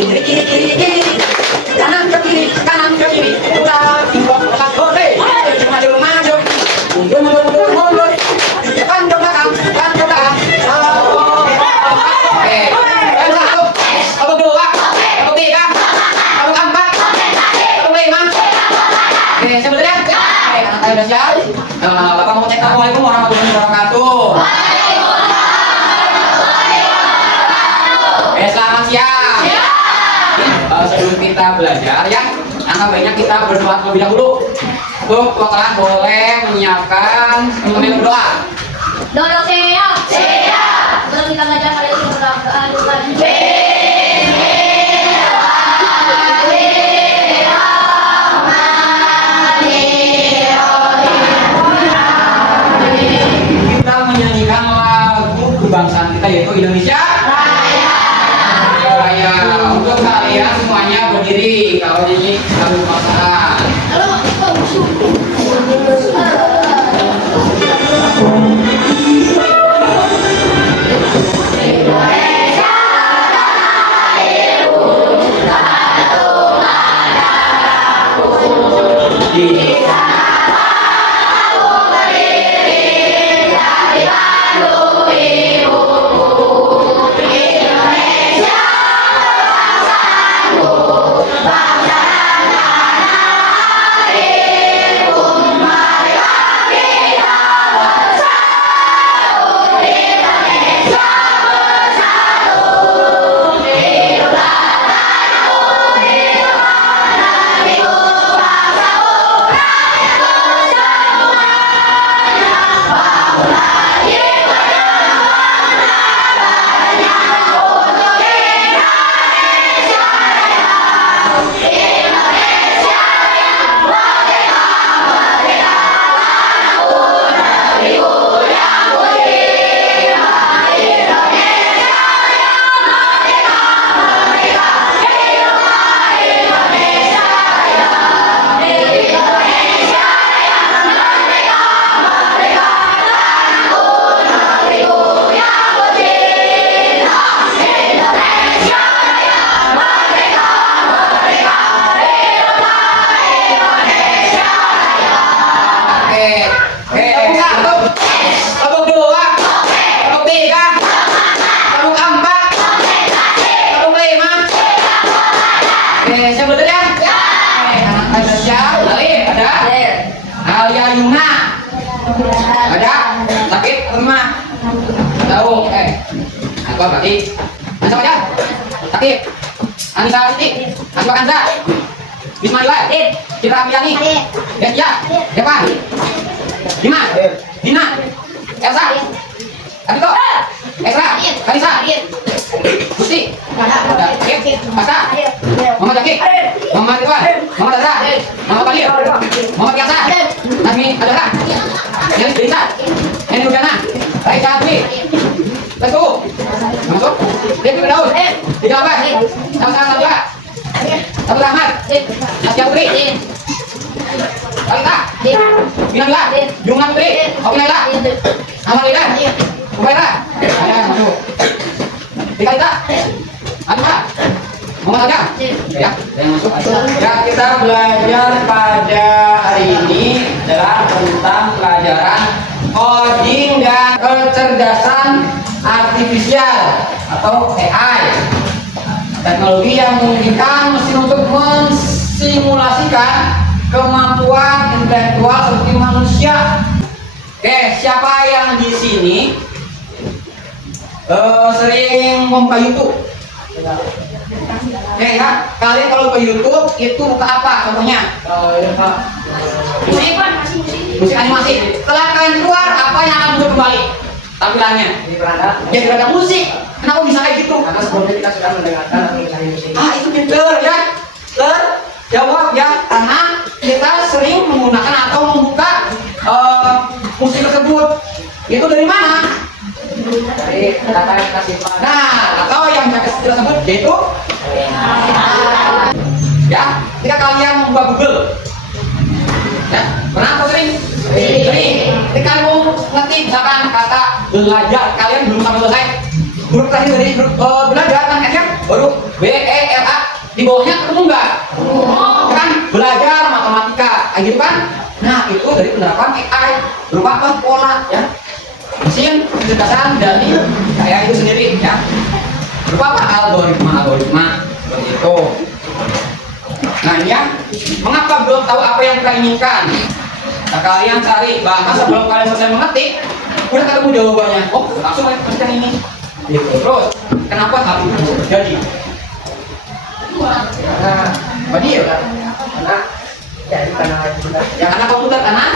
kiri kiri kiri, kanan ke kiri, putar pinggul belakang boleh, maju maju, mundur mundur mundur mundur, depan ke belakang, depan ke belakang. Yang satu, yang kedua, yang ketiga, yang keempat, yang kelima. Sebenarnya, anak saya udah siap. Bapak mau cek assalamualaikum warahmatullahi wabarakatuh. Selamat siang. Sebelum kita belajar ya, angka baiknya kita berdoa terlebih dahulu. Untuk tuan boleh menyiapkan instrumen berdoa. Doa siap. Sebelum kita belajar kali ini berdoa. Kita menyanyikan lagu kebangsaan kita yaitu Indonesia Raya. Untuk kalian semuanya berdiri kalau ini lagu kebangsaan. Alia Yuna ada sakit rumah tahu apa berarti Ansa aja sakit Anissa Siti Ansa Kanza Bismillah Citra Apiani Detia Depan Dima Dina Elsa Abito Esra Kanisa Gusti Asa Muhammad Zaki Muhammad Ridwan Muhammad Azra Muhammad Khalil Muhammad Yasa Nazmi Adara Yang Berita Yang Nurdana Raisa Dwi Tesu masuk Devi Daud 38 Sama-sama Sabda Abdul Ahmad Asya Putri Kalita Binangla Jumlah Putri Opinela Amalida Ubaira ada masuk Kalita Adha Muhammad Aja ya yang masuk ya. Kita belajar pada hari ini adalah tentang pelajaran coding dan kecerdasan artifisial atau AI, teknologi yang memungkinkan mesin untuk mensimulasikan kemampuan intelektual seperti manusia. Oke, siapa yang di sini sering membuka YouTube? Ya, kalian kalau ke YouTube itu buka apa contohnya? Musik animasi. Setelah kalian keluar, apa yang akan muncul kembali tampilannya? Jadi berada musik. Kenapa bisa kayak gitu? Karena sebelumnya kita sudah mendengarkan atau mencari musik. Itu betul ya. Terjawab ya, karena kita sering menggunakan atau membuka musik tersebut. Itu dari mana? Dari data yang kita simpan. Nah, atau yang kita sebut yaitu ya, ketika kalian membuka Google, ya, pernah atau sering? Sering. Ketika mau ngetik misalkan kata belajar, kalian belum sampai selesai. Huruf terakhir dari huruf belajar kan S-nya baru B E L A Di bawahnya ketemu nggak? Kan belajar matematika, kayak gitu kan? Nah itu dari penerapan AI berupa apa? Pola ya. Mesin kecerdasan dari AI itu sendiri ya. Berupa apa? Algoritma seperti itu. Nah ini ya, mengapa belum tahu apa yang kita inginkan? Nah, kalian cari, bahkan sebelum kalian selesai mengetik, udah ketemu jawabannya. Oh, langsung kalian ketikkan ini. Gitu. Terus, kenapa hal itu bisa terjadi? Karena ya kan? Karena komputer, karena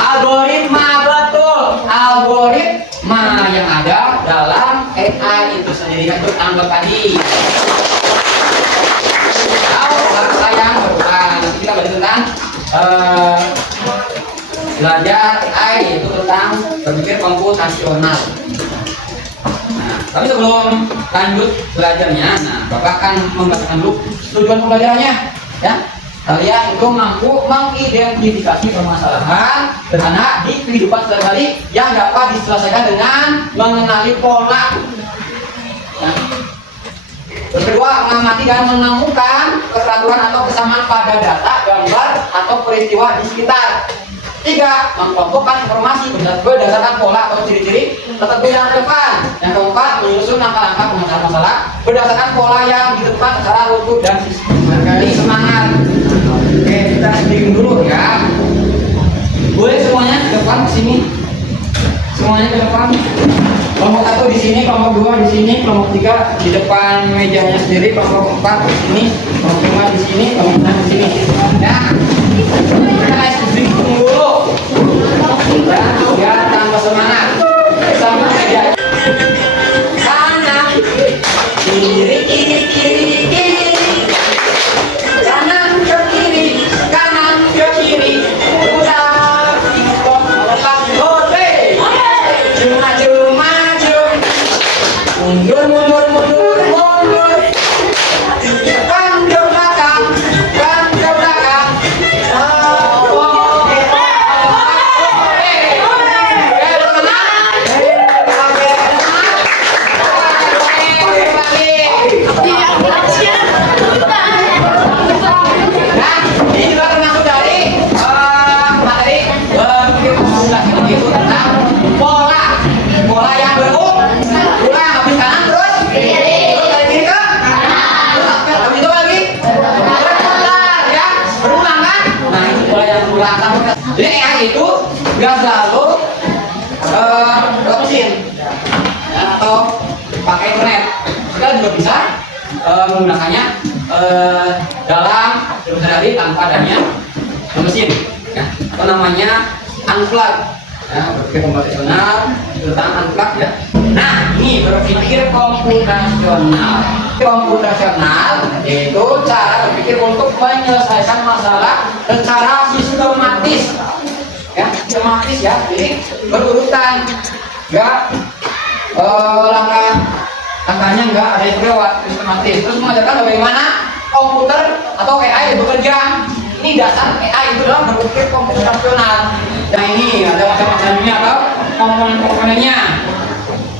algoritma, betul. Algoritma yang ada dalam AI itu sendiri itu anggap tadi. Bahasa yang berulang. Nanti kita belajar tentang belajar AI yaitu tentang berpikir komputasional. Nah, tapi sebelum lanjut belajarnya, nah Bapak akan membacakan dulu tujuan pembelajarannya, ya. Kalian itu mampu mengidentifikasi permasalahan sederhana di kehidupan sehari-hari yang dapat diselesaikan dengan mengenali pola. Nah, terus kedua, mengamati dan menemukan keteraturan atau kesamaan pada data, gambar, atau peristiwa di sekitar. Tiga, mengelompokkan informasi berdasarkan pola atau ciri-ciri tertentu yang relevan. Yang keempat, menyusun langkah-langkah pemecahan masalah berdasarkan pola yang ditentukan secara rutin dan semangat. Oke, kita sedikit dulu ya. Boleh semuanya ke depan ke sini. Semuanya ke depan. Kelompok satu di sini, kelompok dua di sini, kelompok tiga di depan mejanya sendiri, kelompok empat di sini, kelompok lima di sini, kelompok enam di sini. Ya, kita sedikit dulu. Ya, tambah semangat. Sambil meja. Kanan, kiri, kiri, kiri, kiri. Kanan ke kiri, kanan ke kiri. Udah, stop, lepas, oke. Cuma. Mundur, mundur, mundur, mundur. Kan ke belakang, kan ke belakang. Oke. Nah, ini juga termasuk dari materi berpikir komputasi itu tentang pola yang berulang habis kanan terus dari kiri ke habis itu lagi berulang ya berulang kan. Nah itu pola yang berulang. Jadi AI itu nggak selalu ke mesin ya, atau pakai internet. Kita juga bisa menggunakannya dalam sehari-hari tanpa adanya mesin ya. Atau namanya unplug ya, berpikir komputasional tentang unplug ya. Nah ini berpikir komputasional. Komputasional yaitu cara berpikir untuk menyelesaikan masalah secara sistematis ya, sistematis ya, jadi berurutan, enggak langkahnya enggak ada yang lewat, sistematis. Terus mengajarkan bagaimana komputer atau AI bekerja. Ini dasar AI itu dalam berpikir komputasional. Nah ini ada macam-macamnya atau komponen-komponennya.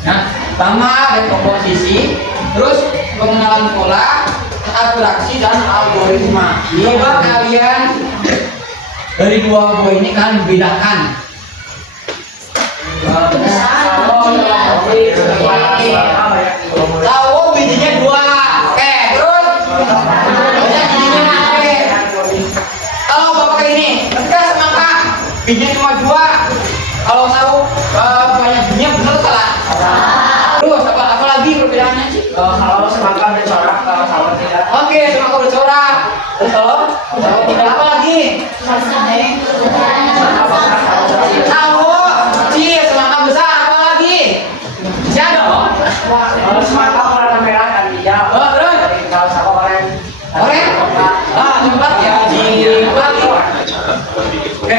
Nah, pertama ada komposisi, terus pengenalan pola, abstraksi dan algoritma. Coba kalian dari dua buah ini kalian bedakan. Tahu bijinya dua, oke, terus banyak bijinya oke. Kalau bapak kayak ini, ketika semangka bijinya cuma dua, kalau tahu banyak bijinya benar salah. Terus apa lagi perbedaannya sih? Kalau semangka bercorak, kalau sawo tidak. Oke, semangka bercorak. Terus kalau tidak apa lagi? Tahu, sih semangka besar apa lagi? Siapa dong? Kalau semangka warna merah dan hijau. Oh, terus? Kalau sawo oranye. Oke. Tempat ya di lagi. Oke.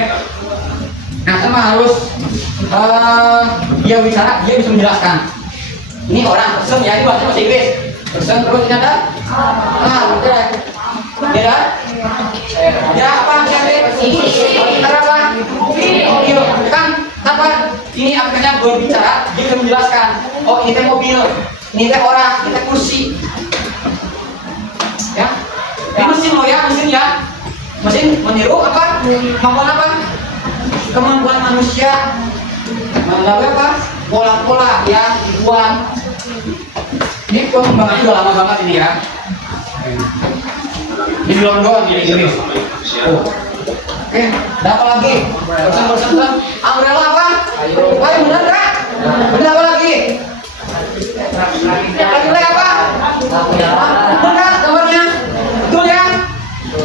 Nah, sama harus dia bisa menjelaskan. Ini orang person ya, ini bahasa Inggris. Person terus ini ada? Betul. Ini ada? Ya apa? Siapa? Ini apa? Audio. Kan apa? Ini aplikasinya berbicara, dia akan menjelaskan. Oh, ini teh mobil, ini teh orang, ini teh kursi. Ya, ini mesin loh ya, mesin ya. Mesin meniru apa? Kemampuan apa? Kemampuan manusia. Melalui apa? Pola-pola yang dibuat. Ini pengembangan udah lama banget ini ya. Ini London ini gini. Oh. Oke, ada apa lagi? Bosan-bosan. Umbrella apa? Ayo, benar nggak? Benar apa lagi? Lagi apa? Benar gambarnya? Betul ya?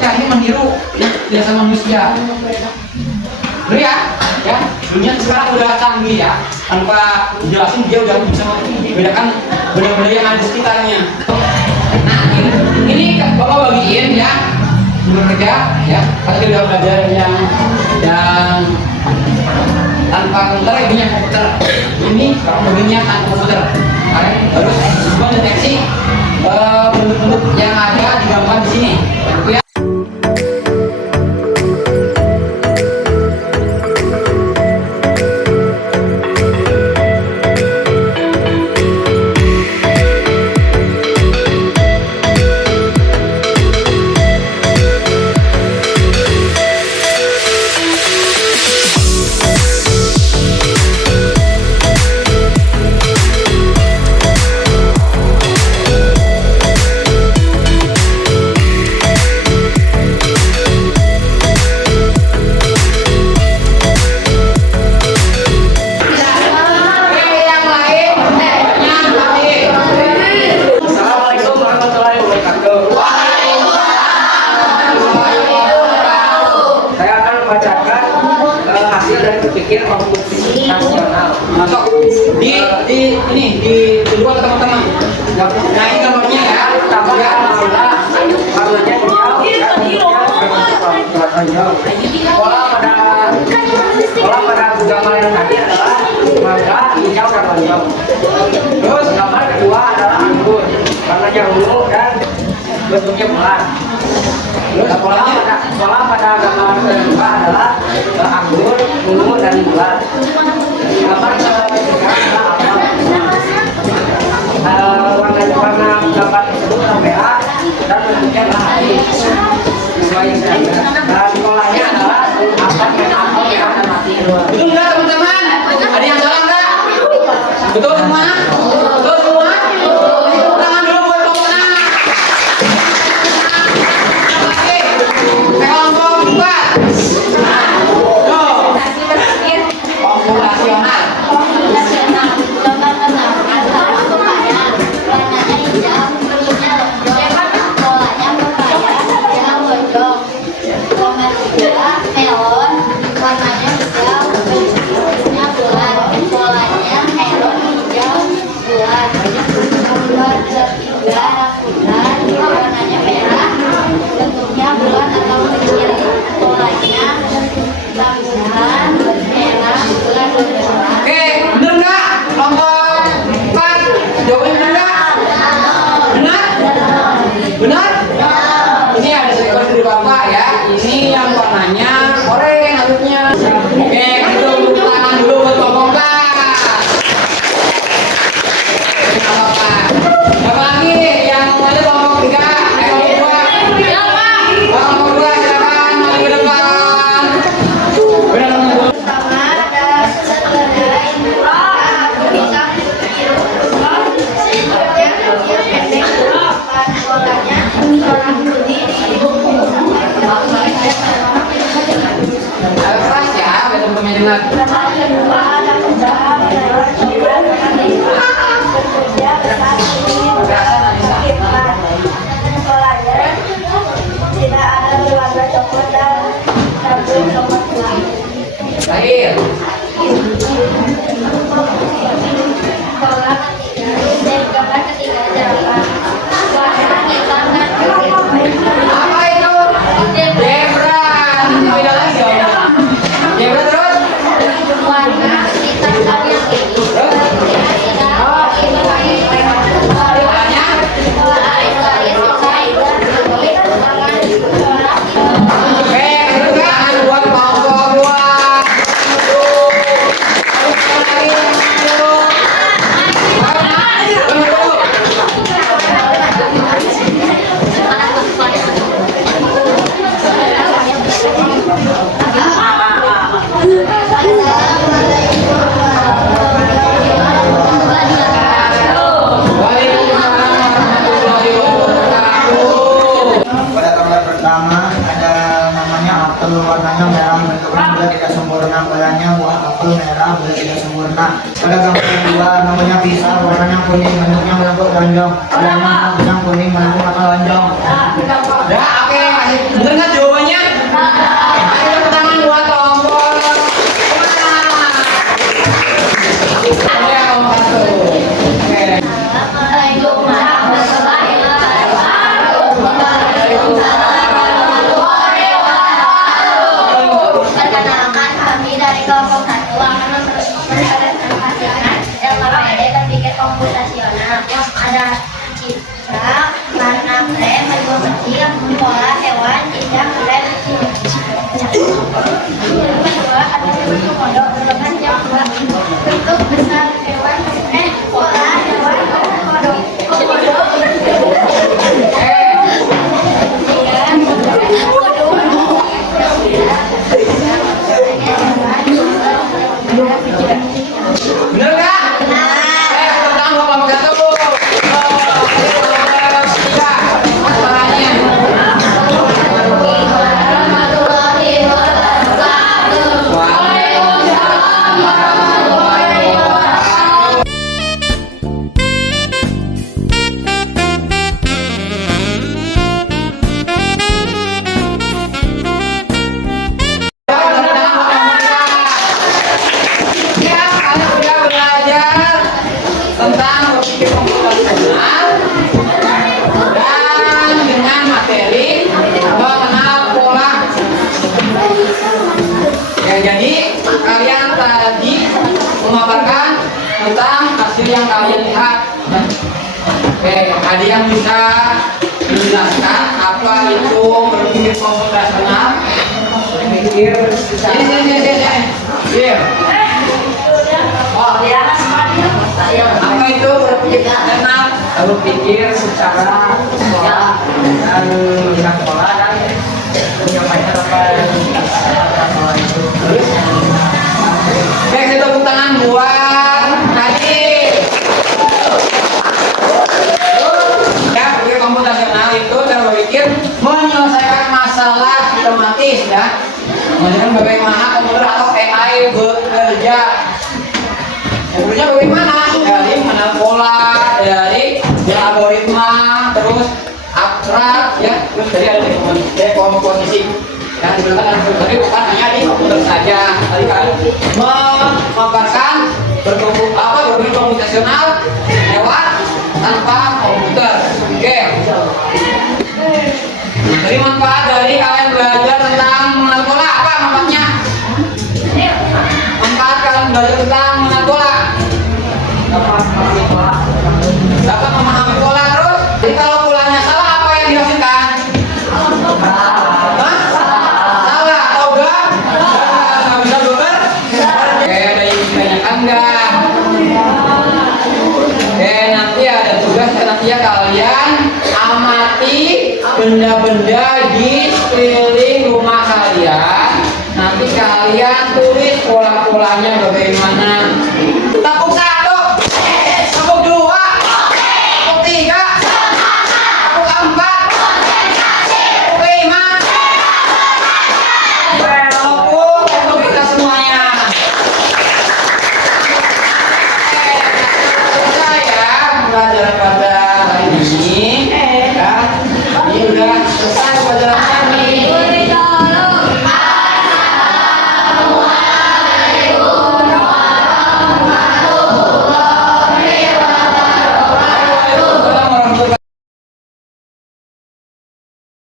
Ya ini meniru biasa manusia. Betul ya? Ya, dunia sekarang udah canggih ya. Tanpa dijelasin dia udah bisa membedakan benda-benda yang ada di sekitarnya. Nah, ini Bapak bagiin ya. Sebelum kerja ya, pasti udah belajar yang tanpa komputer, ini yang komputer. Ini bagiannya tanpa komputer. Terus mendeteksi bentuk-bentuk yang ada di gambar di sini. Gitu ya. Assalamualaikum warahmatullahi wabarakatuh. Saya akan membacakan hasil dari berpikir komputasi nasional. Masuk di ini di kedua teman-teman. Nah ini gambarnya ya. Pertama ya, warnanya hijau. Pola pada gambar yang tadi adalah mangga, hijau, dan lonjong. Terus gambar kedua adalah anggur, warnanya ungu dan bentuknya bulat. Terus pola pada gambar kedua adalah anggur, ungu, dan bulat. Gambar ketiga adalah warna gambar tersebut merah dan bentuknya hati. Dan polanya adalah apa yang mati. Betul nggak teman-teman? Ada yang salah nggak? Betul semua? Betul semua? Tepuk tangan dulu buat pemenang. Oke, kelompok 4. Tuh, komputasional. Oke, bener nggak? Kelompok 4. Jawabannya bener nggak? Benar? Benar? Ini ada seekor dari Bapak ya. Ini yang warnanya oranye harusnya. Oke, itu tepuk tangan dulu buat kelompok 4. Apa lagi yang ada kelompok 3? sempurna. Pedagang kedua namanya pisang, warnanya kuning, bentuknya melengkung lonjong. Adanya pisang kuning melengkung atau lonjong. Ya, oke. Bener nggak jawabannya? Ayo tepuk tangan buat tombol. Ya, nomor 1. Oke. Assalamualaikum warahmatullahi wabarakatuh. Perkenalkan kami dari kelompok 1 akan mempresentasikan ilmu PDK berpikir komputasional. Ada citra, warna krem, bentuk kecil, pola hewan, cicak, krem, kedua ada bentuk kodok, dengan yang dua bentuk besar hewan, pola hewan, kodok, Bener nggak? Tepuk tangan buat kelompok 1. warahmatullahi wabarakatuh. Waalaikumsalam warahmatullahi wabarakatuh. Ya, kalian sudah belajar tentang berpikir komputasional dan dengan materi mengenal pola. Ya, jadi kalian tadi memaparkan tentang hasil yang kalian lihat. Oke, ada yang bisa menjelaskan apa itu berpikir komputasional? Mikir Sini. Iya. Oh, apa itu berpikir komputasional? berpikir secara pola dan melihat pola dan menyampaikan apa yang pola itu. Oke, kita tepuk tangan buat Nadif. Ya, berpikir komputasional itu cara berpikir menyelesaikan masalah sistematis ya. Menunjukkan bagaimana komputer atau AI bekerja. Bekerja bagaimana? Dari mengenal pola, dari algoritma, terus abstrak ya, terus dari ada dekomposisi. Dan digunakan tapi bukan hanya di komputer saja. Tadi kali memaparkan berpikir komputasional lewat tanpa komputer. Oke. Jadi manfaat dari kalian belajar tentang mengenal pola apa manfaatnya? Manfaat kalian belajar tentang mengenal pola. Dapat memahami pola terus. Jadi kalau polanya salah apa yang dihasilkan? Hah? Salah atau enggak? Nggak bisa bener? Oke, ada yang ditanyakan enggak? Oke, nanti ada tugas nanti ya kalian amati benda-benda di sekeliling rumah kalian. Nanti kalian tulis pola-polanya bagaimana. Takut